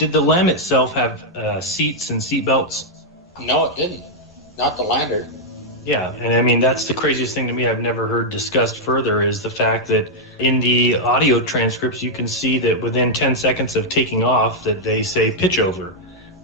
Did the LEM itself have seats and seat belts? No, it didn't. Not the lander. Yeah, and I mean, that's the craziest thing to me I've never heard discussed further is the fact that in the audio transcripts, you can see that within 10 seconds of taking off that they say pitch over,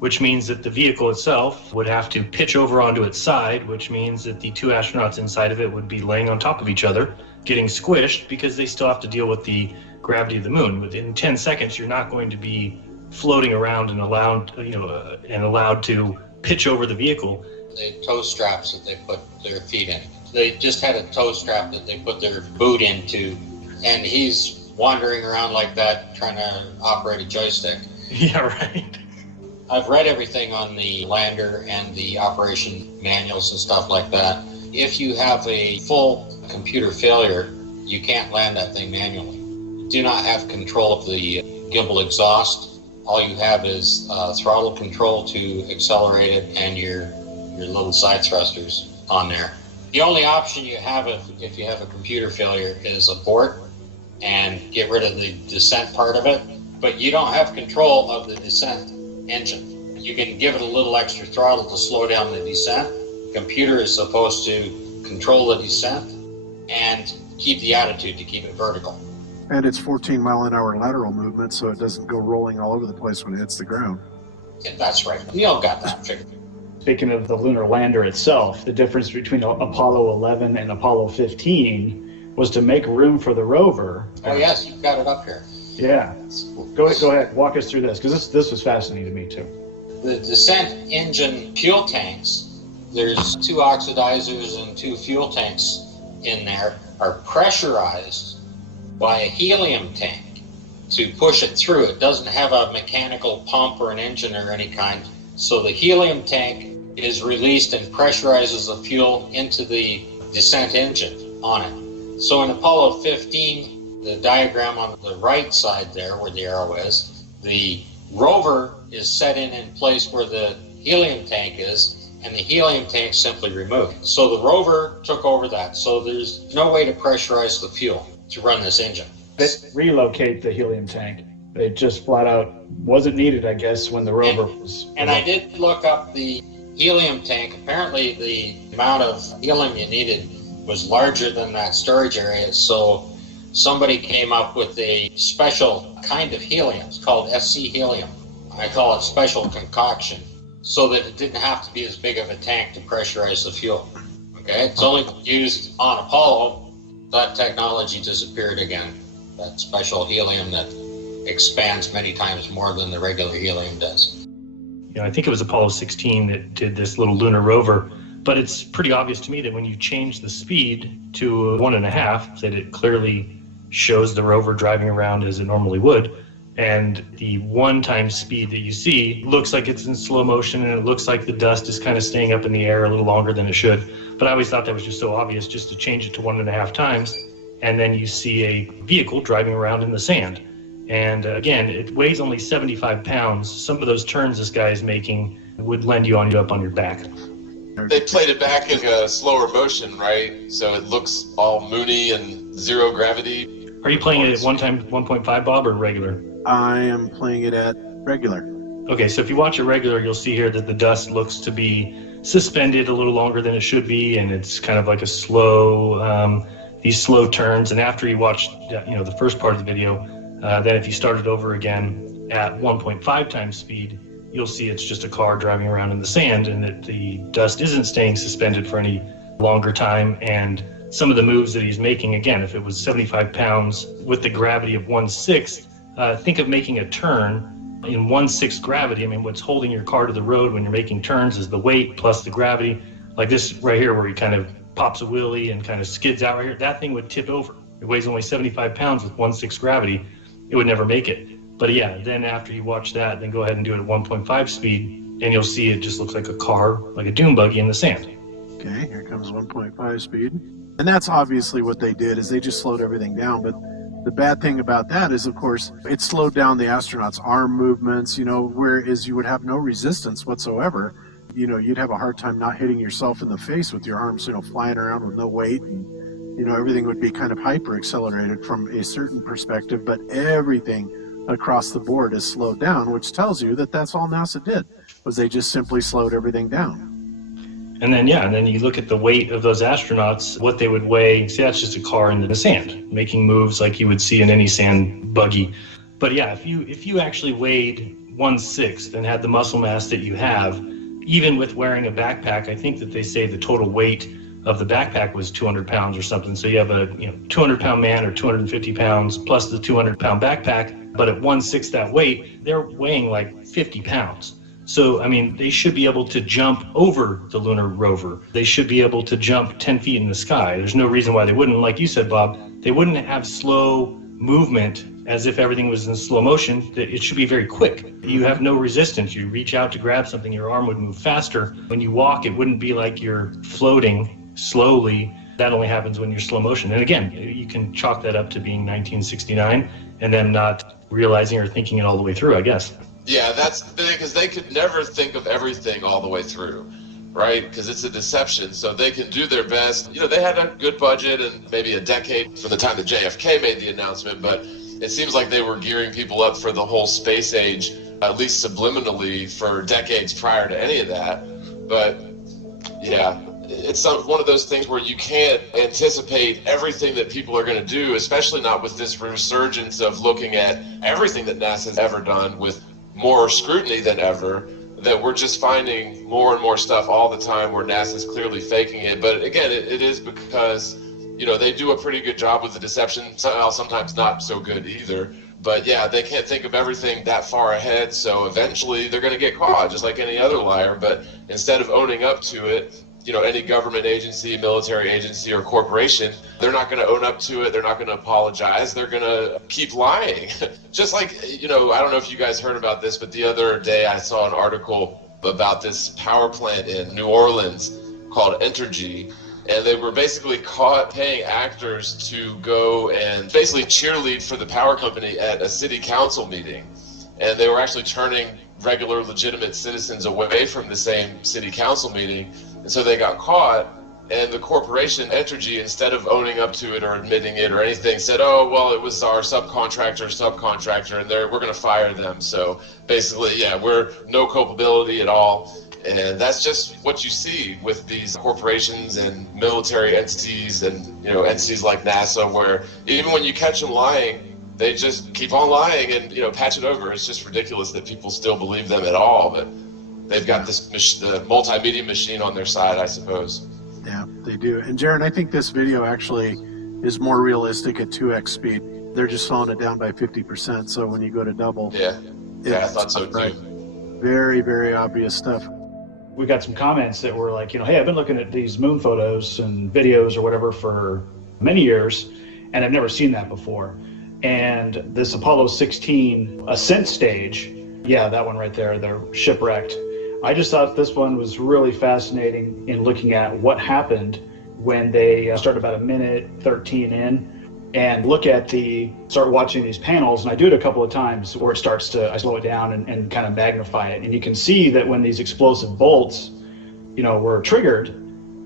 which means that the vehicle itself would have to pitch over onto its side, which means that the two astronauts inside of it would be laying on top of each other, getting squished because they still have to deal with the gravity of the moon. Within 10 seconds, you're not going to be floating around and allowed to pitch over the vehicle. The toe straps that they put their feet in. They just had a toe strap that they put their boot into, and he's wandering around like that trying to operate a joystick. Yeah, right. I've read everything on the lander and the operation manuals and stuff like that. If you have a full computer failure, you can't land that thing manually. You do not have control of the gimbal exhaust. All you have is throttle control to accelerate it and your little side thrusters on there. The only option you have if you have a computer failure is abort and get rid of the descent part of it, but you don't have control of the descent engine. You can give it a little extra throttle to slow down the descent. The computer is supposed to control the descent and keep the attitude to keep it vertical. And it's 14-mile-an-hour lateral movement, so it doesn't go rolling all over the place when it hits the ground. Yeah, that's right. Neil got that figured. Speaking of the lunar lander itself, the difference between Apollo 11 and Apollo 15 was to make room for the rover. Oh yes, you've got it up here. Yeah. Go ahead, walk us through this, because this was fascinating to me too. The descent engine fuel tanks, there's 2 oxidizers and 2 fuel tanks in there, are pressurized by a helium tank to push it through. It doesn't have a mechanical pump or an engine or any kind. So the helium tank is released and pressurizes the fuel into the descent engine on it. So in Apollo 15, the diagram on the right side there where the arrow is, the rover is set in place where the helium tank is, and the helium tank simply removed. So the rover took over that. So there's no way to pressurize the fuel to run this engine. They relocate the helium tank. It just flat out wasn't needed, I guess, when the rover was... And I did look up the helium tank. Apparently the amount of helium you needed was larger than that storage area, so somebody came up with a special kind of helium. It's called SC helium. I call it special concoction, so that it didn't have to be as big of a tank to pressurize the fuel. Okay, it's only used on Apollo. That technology disappeared again. That special helium that expands many times more than the regular helium does. Yeah, I think it was Apollo 16 that did this little lunar rover, but it's pretty obvious to me that when you change the speed to 1.5, that it clearly shows the rover driving around as it normally would, and the 1 times speed that you see looks like it's in slow motion, and it looks like the dust is kind of staying up in the air a little longer than it should. But I always thought that was just so obvious, just to change it to 1.5 times, and then you see a vehicle driving around in the sand. And again, it weighs only 75 pounds. Some of those turns this guy is making would lend you up on your back. They played it back in a slower motion, right? So it looks all moony and zero gravity. Are you playing it at 1.5, Bob, or regular? I am playing it at regular. Okay, so if you watch it regular, you'll see here that the dust looks to be suspended a little longer than it should be, and it's kind of like a slow, these slow turns. And after you watch, the first part of the video, then if you start it over again at 1.5 times speed, you'll see it's just a car driving around in the sand, and that the dust isn't staying suspended for any longer time. And some of the moves that he's making, again, if it was 75 pounds with the gravity of 1/6, think of making a turn in 1/6 gravity. I mean, what's holding your car to the road when you're making turns is the weight plus the gravity. Like this right here, where he kind of pops a wheelie and kind of skids out right here, that thing would tip over. It weighs only 75 pounds with 1/6 gravity. It would never make it. But yeah, then after you watch that, then go ahead and do it at 1.5 speed, and you'll see it just looks like a car, like a dune buggy in the sand. Okay, here comes 1.5 speed. And that's obviously what they did, is they just slowed everything down. But the bad thing about that is, of course, it slowed down the astronauts' arm movements, whereas you would have no resistance whatsoever. You'd have a hard time not hitting yourself in the face with your arms, flying around with no weight. And, everything would be kind of hyper accelerated from a certain perspective, but everything across the board is slowed down, which tells you that that's all NASA did, was they just simply slowed everything down. And then, and then you look at the weight of those astronauts, what they would weigh. See, that's just a car in the sand, making moves like you would see in any sand buggy. But yeah, if you actually weighed 1/6 and had the muscle mass that you have, even with wearing a backpack, I think that they say the total weight of the backpack was 200 pounds or something. So you have a 200-pound man or 250 pounds plus the 200-pound backpack, but at 1/6 that weight, they're weighing like 50 pounds. So, I mean, they should be able to jump over the lunar rover. They should be able to jump 10 feet in the sky. There's no reason why they wouldn't. Like you said, Bob, they wouldn't have slow movement as if everything was in slow motion. It should be very quick. You have no resistance. You reach out to grab something, your arm would move faster. When you walk, it wouldn't be like you're floating slowly. That only happens when you're slow motion. And again, you can chalk that up to being 1969 and them not realizing or thinking it all the way through, I guess. Yeah, that's because they could never think of everything all the way through, right? Because it's a deception. So they can do their best. They had a good budget and maybe a decade from the time that JFK made the announcement, but it seems like they were gearing people up for the whole space age, at least subliminally, for decades prior to any of that. But yeah, it's one of those things where you can't anticipate everything that people are going to do, especially not with this resurgence of looking at everything that NASA's ever done with more scrutiny than ever, that we're just finding more and more stuff all the time where NASA's clearly faking it. But again, it is because, they do a pretty good job with the deception, sometimes not so good either. But yeah, they can't think of everything that far ahead, so eventually they're going to get caught, just like any other liar. But instead of owning up to it, any government agency, military agency, or corporation, they're not going to own up to it. They're not going to apologize. They're going to keep lying. Just like, I don't know if you guys heard about this, but the other day I saw an article about this power plant in New Orleans called Entergy. And they were basically caught paying actors to go and basically cheerlead for the power company at a city council meeting. And they were actually turning regular, legitimate citizens away from the same city council meeting. And so they got caught, and the corporation Entergy, instead of owning up to it or admitting it or anything, said, oh, well, it was our subcontractor, and we're going to fire them. So basically, yeah, we're no culpability at all. And that's just what you see with these corporations and military entities and, entities like NASA, where even when you catch them lying, they just keep on lying and, patch it over. It's just ridiculous that people still believe them at all. But they've got the multimedia machine on their side, I suppose. Yeah, they do. And Jaron, I think this video actually is more realistic at 2x speed. They're just slowing it down by 50%. So when you go to double, yeah, I thought so too. Very, very obvious stuff. We got some comments that were like, hey, I've been looking at these moon photos and videos or whatever for many years, and I've never seen that before. And this Apollo 16 ascent stage, yeah, that one right there, they're shipwrecked. I just thought this one was really fascinating in looking at what happened when they start about a minute 13 in and start watching these panels. And I do it a couple of times where I slow it down and kind of magnify it. And you can see that when these explosive bolts, were triggered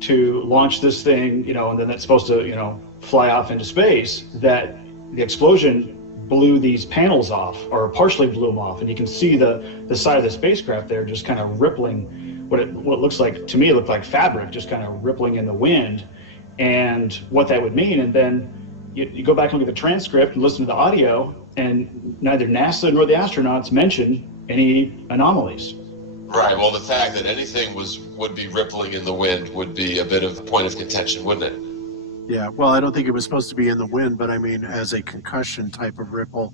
to launch this thing, and then it's supposed to, fly off into space, that the explosion blew these panels off, or partially blew them off. And you can see the side of the spacecraft there just kind of rippling, what looks like, to me, it looked like fabric, just kind of rippling in the wind, and what that would mean. And then you go back and look at the transcript and listen to the audio, and neither NASA nor the astronauts mention any anomalies. Right. Well, the fact that anything would be rippling in the wind would be a bit of a point of contention, wouldn't it? Yeah. Well, I don't think it was supposed to be in the wind, but I mean, as a concussion type of ripple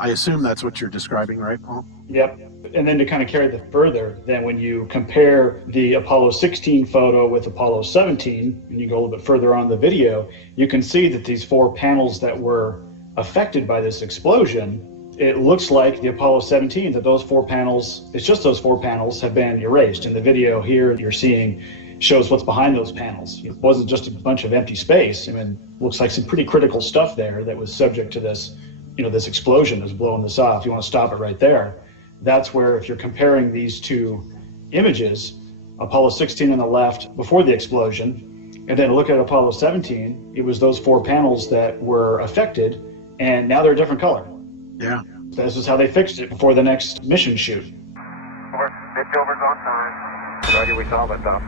I assume that's what you're describing, right, Paul? Yep. And then to kind of carry that further, then when you compare the Apollo 16 photo with Apollo 17, and you go a little bit further on the video, you can see that these four panels that were affected by this explosion, it looks like the Apollo 17, that those four panels, it's just those four panels have been erased. In the video here you're seeing shows what's behind those panels. It wasn't just a bunch of empty space. I mean, looks like some pretty critical stuff there that was subject to this, this explosion that's blowing this off. You want to stop it right there. That's where, if you're comparing these two images, Apollo 16 on the left before the explosion, and then look at Apollo 17, it was those four panels that were affected, and now they're a different color. Yeah. This is how they fixed it before the next mission shoot. Over. Pitch over's on time. Roger, we saw it, though.